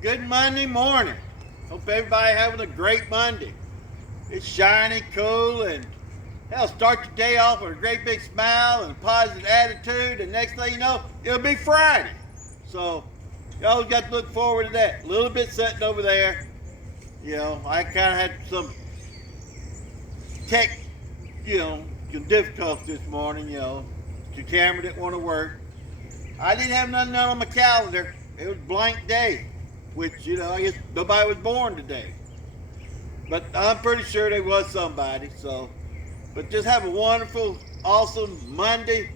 Good Monday morning. Hope everybody having a great Monday. It's shiny, cool, and hell, start your day off with a great big smile and a positive attitude, and next thing you know, it'll be Friday. So, you always got to look forward to that. A little bit sitting over there. I kind of had some tech, some difficulties this morning, The camera didn't want to work. I didn't have nothing on my calendar. It was blank day, which, I guess nobody was born today. But I'm pretty sure there was somebody, but just have a wonderful, awesome Monday.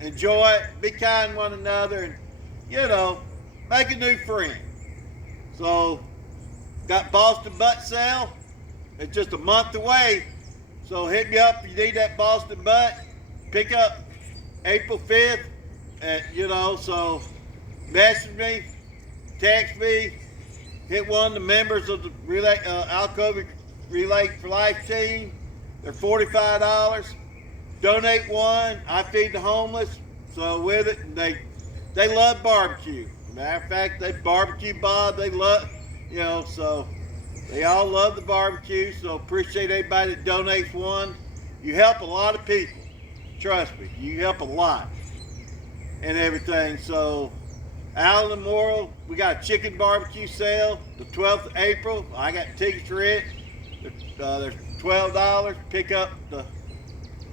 Enjoy it. Be kind to one another and, make a new friend. So, got Boston Butt Sale. It's just a month away. So hit me up if you need that Boston Butt. Pick up April 5th. So message me, text me, hit one of the members of the Alcova Relay for Life team. They're $45. Donate one. I feed the homeless. So with it, and they love barbecue. Matter of fact, they barbecue Bob. They love, so they all love the barbecue. So appreciate everybody that donates one. You help a lot of people. Trust me, you help a lot and everything. So Allen Memorial, we got a chicken barbecue sale the 12th of April. I got tickets for it. There's $12. Pick up the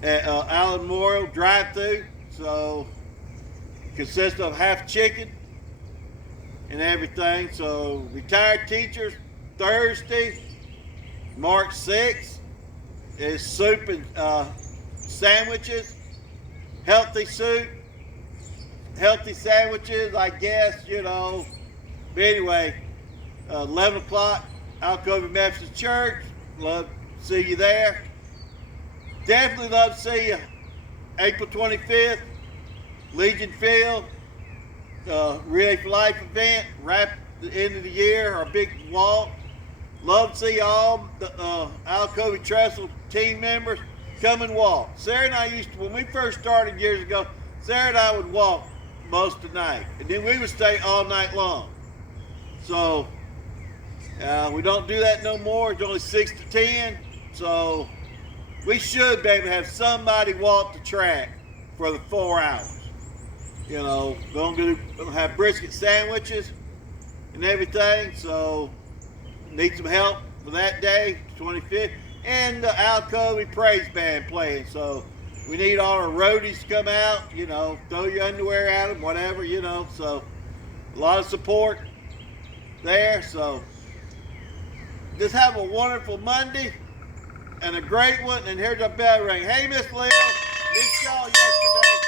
Allen Memorial drive-through. So consists of half chicken and everything. So retired teachers, Thursday, March 6th, is soup and sandwiches, healthy soup, healthy sandwiches, I guess, But anyway, 11 o'clock, Alcova Methodist Church. Love to see you there. Definitely love to see you April 25th, Legion Field, Relay for Life event, right at the end of the year, our big walk. Love to see all the Alcova Trestle team members come and walk. Sarah and I when we first started years ago, Sarah and I would walk most of the night, and then we would stay all night long. So we don't do that no more. It's only 6 to 10, so we should be able to have somebody walk the track for the 4 hours. We're gonna have brisket sandwiches and everything, so need some help for that day, 25th, and the Alcova Praise Band playing. So we need all our roadies to come out, throw your underwear at them, whatever, so a lot of support there. So just have a wonderful Monday and a great one. And here's our bell ring. Hey, Miss Lil, missed y'all yesterday.